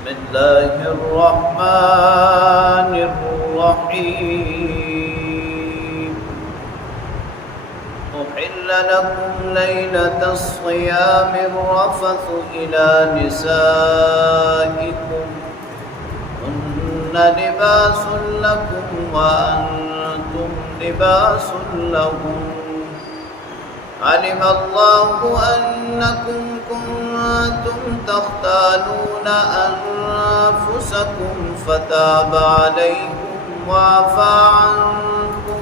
بسم الله الرحمن الرحيم أحل لكم ليلة الصيام الرفث إلى نسائكم هن لباس لكم وأنتم لباس لهم علم الله أنكم كنتم تختانون أنفسكم فتاب عليكم وعفى عنكم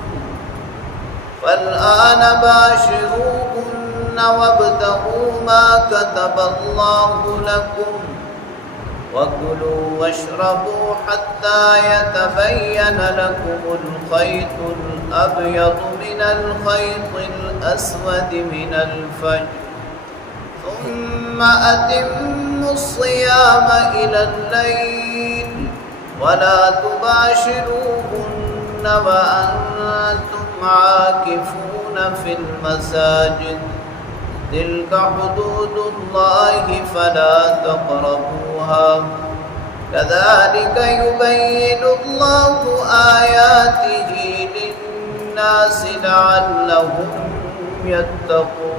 فالآن باشروهن وابتغوا ما كتب الله لكم وكلوا واشربوا حتى يتبين لكم الخيط الأبيض من الخيط الأسود من الفجر ثم أتموا الصيام إلى الليل ولا تباشروهن وأنتم عاكفون في المساجد تلك حدود الله فلا تقربوها كذلك يبين الله آياته للناس لعلهم يتقون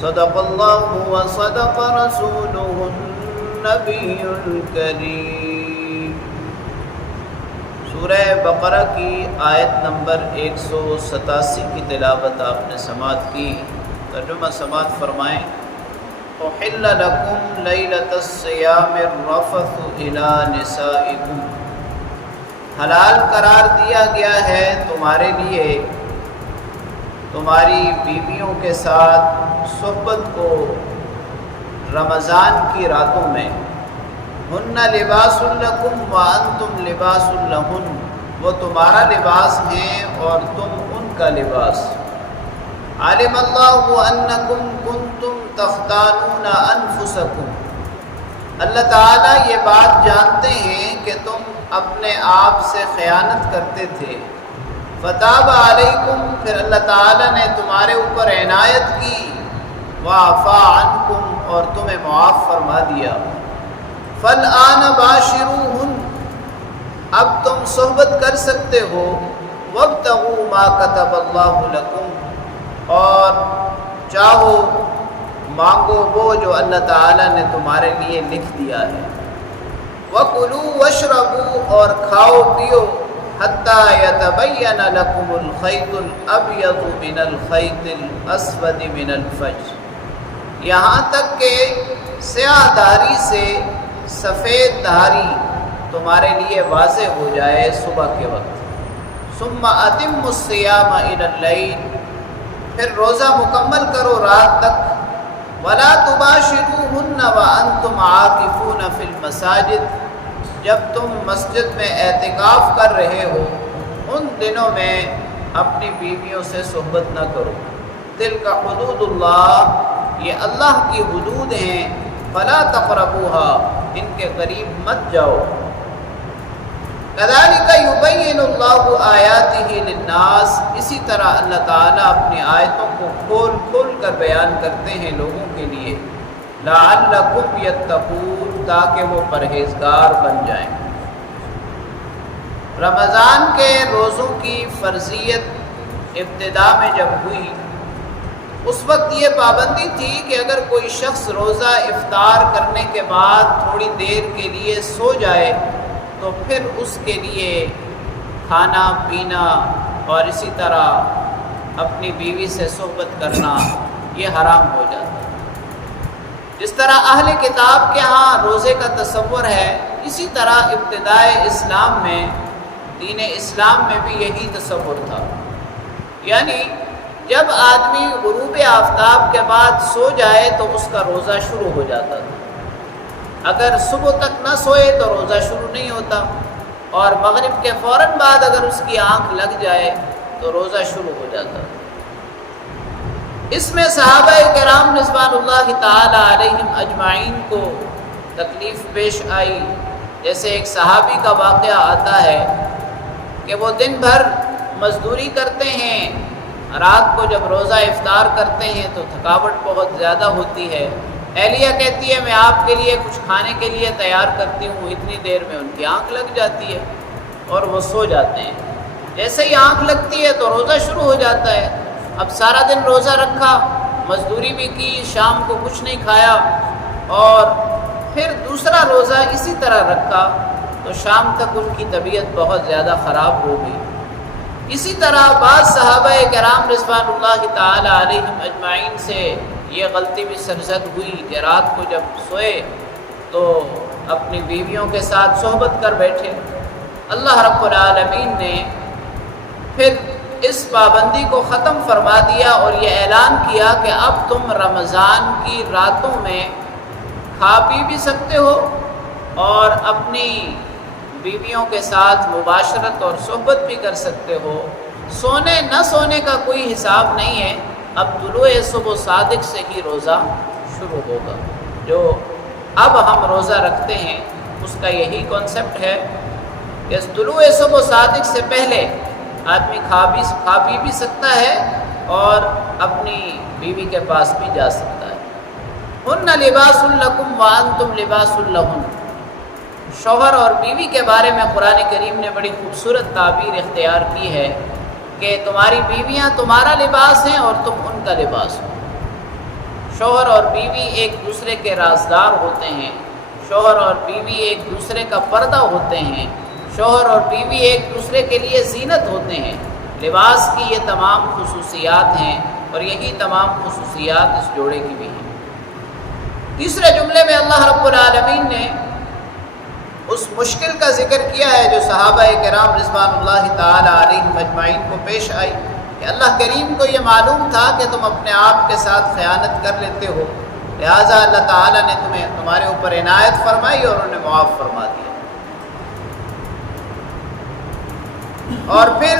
صدق الله وصدق رسوله النبي الكريم۔ سورہ بقرہ کی آیت نمبر 187 کی تلاوت آپ نے سماعت کی۔ ترجمہ سماعت فرمائیں۔ احل لکم لیلۃ الصیام الرفث الی نسائکم، حلال قرار دیا گیا ہے تمہارے لیے تمہاری بیویوں کے ساتھ صحبت کو رمضان کی راتوں میں۔ ہن لباس لکم وانتم لباس لہن، وہ تمہارا لباس ہیں اور تم ان کا لباس۔ علم اللہ انکم کنتم تختانون انفسکم، اللہ تعالیٰ یہ بات جانتے ہیں کہ تم اپنے آپ سے خیانت کرتے تھے۔ فتاب علیکم، پھر اللہ تعالیٰ نے تمہارے اوپر عنایت کی۔ وعفا عنکم، اور تمہیں معاف فرما دیا۔ فالآن باشروہن، اب تم صحبت کر سکتے ہو۔ وابتغوا ما کتب اللہ لکم، اور چاہو مانگو وہ جو اللہ تعالیٰ نے تمہارے لیے لکھ دیا ہے۔ وَكُلُوا وَاشْرَبُوا، اور کھاؤ پیو۔ حَتَّى يَتَبَيَّنَ لَكُمُ الْخَيْطُ الْأَبْيَضُ مِنَ الْخَيْطِ الْأَسْوَدِ مِنَ الْفَجْرِ، یہاں تک کہ سیاہ دھاری سے سفید دھاری تمہارے لیے واضح ہو جائے صبح کے وقت۔ ثُمَّ أَتِمُّوا الصِّيَامَ إِلَى اللَّيْلِ، پھر روزہ مکمل کرو رات تک۔ وَلَا تُبَاشِرُوهُنَّ وَأَنْتُمْ عَاكِفُونَ فِي الْمَسَاجِدِ، جب تم مسجد میں اعتکاف کر رہے ہو ان دنوں میں اپنی بیویوں سے صحبت نہ کرو۔ تِلْكَ حُدُودُ اللَّهِ، یہ اللہ کی حدود ہیں۔ فَلَا تَقْرَبُوهَا، ان کے قریب مت جاؤ۔ كَذَلِكَ يُبَيِّنُ اللَّهُ آيَاتِهِ لِلنَّاسِ، اسی طرح اللہ تعالیٰ اپنی آیتوں کو کھول کھول کر بیان کرتے ہیں لوگوں کے لیے۔ لَعَلَّكُمْ يَتَّقُونَ، تاکہ وہ پرہیزگار بن جائیں۔ رمضان کے روزوں کی فرضیت ابتدا میں جب ہوئی اس وقت یہ پابندی تھی کہ اگر کوئی شخص روزہ افطار کرنے کے بعد تھوڑی دیر کے لیے سو جائے تو پھر اس کے لیے کھانا پینا اور اسی طرح اپنی بیوی سے صحبت کرنا یہ حرام ہو جاتا ہے۔ جس طرح اہل کتاب کے ہاں روزے کا تصور ہے، اسی طرح ابتدائے اسلام میں دین اسلام میں بھی یہی تصور تھا، یعنی جب آدمی غروب آفتاب کے بعد سو جائے تو اس کا روزہ شروع ہو جاتا تھا۔ اگر صبح تک نہ سوئے تو روزہ شروع نہیں ہوتا، اور مغرب کے فوراً بعد اگر اس کی آنکھ لگ جائے تو روزہ شروع ہو جاتا تھا۔ اس میں صحابہ کرام رضوان اللہ تعالی علیہم اجمعین کو تکلیف پیش آئی۔ جیسے ایک صحابی کا واقعہ آتا ہے کہ وہ دن بھر مزدوری کرتے ہیں، رات کو جب روزہ افطار کرتے ہیں تو تھکاوٹ بہت زیادہ ہوتی ہے۔ اہلیہ کہتی ہے میں آپ کے لیے کچھ کھانے کے لیے تیار کرتی ہوں، اتنی دیر میں ان کی آنکھ لگ جاتی ہے اور وہ سو جاتے ہیں۔ جیسے ہی آنکھ لگتی ہے تو روزہ شروع ہو جاتا ہے۔ اب سارا دن روزہ رکھا، مزدوری بھی کی، شام کو کچھ نہیں کھایا، اور پھر دوسرا روزہ اسی طرح رکھا تو شام تک ان کی طبیعت بہت زیادہ خراب ہو گئی۔ اسی طرح بعض صحابہ کرام رضوان اللہ تعالی علیہم اجمعین سے یہ غلطی بھی سرزد ہوئی کہ رات کو جب سوئے تو اپنی بیویوں کے ساتھ صحبت کر بیٹھے۔ اللہ رب العالمین نے پھر اس پابندی کو ختم فرما دیا اور یہ اعلان کیا کہ اب تم رمضان کی راتوں میں کھا پی بھی سکتے ہو اور اپنی بیویوں کے ساتھ مباشرت اور صحبت بھی کر سکتے ہو۔ سونے نہ سونے کا کوئی حساب نہیں ہے، اب طلوع صبح صادق سے ہی روزہ شروع ہوگا۔ جو اب ہم روزہ رکھتے ہیں اس کا یہی کانسیپٹ ہے کہ طلوع صبح صادق سے پہلے آدمی کھا پی بھی سکتا ہے اور اپنی بیوی کے پاس بھی جا سکتا ہے۔ ہن لباس لکم وانتم لباس لہن۔ شوہر اور بیوی کے بارے میں قرآن کریم نے بڑی خوبصورت تعبیر اختیار کی ہے کہ تمہاری بیویاں تمہارا لباس ہیں اور تم ان کا لباس ہو۔ شوہر اور بیوی ایک دوسرے کے رازدار ہوتے ہیں، شوہر اور بیوی ایک دوسرے کا پردہ ہوتے ہیں، شوہر اور بیوی ایک دوسرے کے لیے زینت ہوتے ہیں۔ لباس کی یہ تمام خصوصیات ہیں اور یہی تمام خصوصیات اس جوڑے کی بھی ہیں۔ تیسرے جملے میں اللہ رب العالمین نے اس مشکل کا ذکر کیا ہے جو صحابہ کرام رضوان اللہ تعالی علیہم اجمعین کو پیش آئی کہ اللہ کریم کو یہ معلوم تھا کہ تم اپنے آپ کے ساتھ خیانت کر لیتے ہو، لہٰذا اللہ تعالیٰ نے تمہارے اوپر عنایت فرمائی اور انہیں معاف فرما دیا۔ اور پھر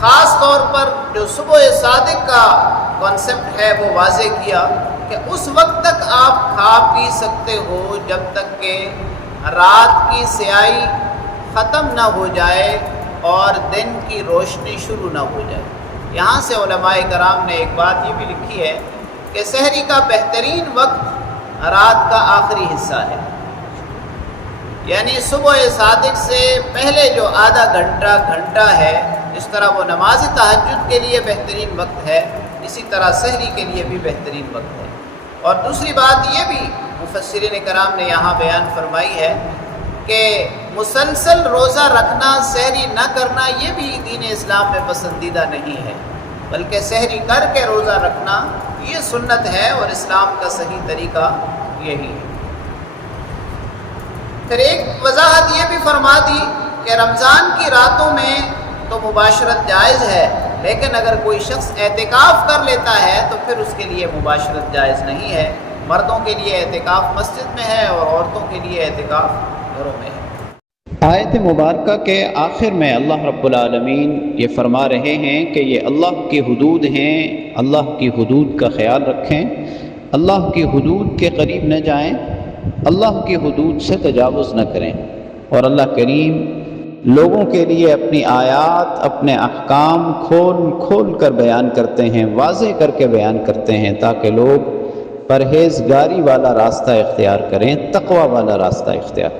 خاص طور پر جو صبح صادق کا کانسیپٹ ہے وہ واضح کیا کہ اس وقت تک آپ کھا پی سکتے ہو جب تک کہ رات کی سیاہی ختم نہ ہو جائے اور دن کی روشنی شروع نہ ہو جائے۔ یہاں سے علماء کرام نے ایک بات یہ بھی لکھی ہے کہ سحری کا بہترین وقت رات کا آخری حصہ ہے، یعنی صبح صادق سے پہلے جو آدھا گھنٹہ ہے، اس طرح وہ نماز تہجد کے لیے بہترین وقت ہے، اسی طرح سحری کے لیے بھی بہترین وقت ہے۔ اور دوسری بات یہ بھی مفسرین کرام نے یہاں بیان فرمائی ہے کہ مسلسل روزہ رکھنا، سحری نہ کرنا، یہ بھی دین اسلام میں پسندیدہ نہیں ہے، بلکہ سحری کر کے روزہ رکھنا یہ سنت ہے اور اسلام کا صحیح طریقہ یہی ہے۔ پھر ایک وضاحت یہ بھی فرما دی کہ رمضان کی راتوں میں تو مباشرت جائز ہے، لیکن اگر کوئی شخص اعتکاف کر لیتا ہے تو پھر اس کے لیے مباشرت جائز نہیں ہے۔ مردوں کے لیے اعتکاف مسجد میں ہے اور عورتوں کے لیے اعتکاف گھروں میں ہے۔ آیت مبارکہ کے آخر میں اللہ رب العالمین یہ فرما رہے ہیں کہ یہ اللہ کی حدود ہیں، اللہ کی حدود کا خیال رکھیں، اللہ کی حدود کے قریب نہ جائیں، اللہ کی حدود سے تجاوز نہ کریں۔ اور اللہ کریم لوگوں کے لیے اپنی آیات، اپنے احکام کھول کر بیان کرتے ہیں، واضح کر کے بیان کرتے ہیں تاکہ لوگ پرہیزگاری والا راستہ اختیار کریں، تقوی والا راستہ اختیار کریں۔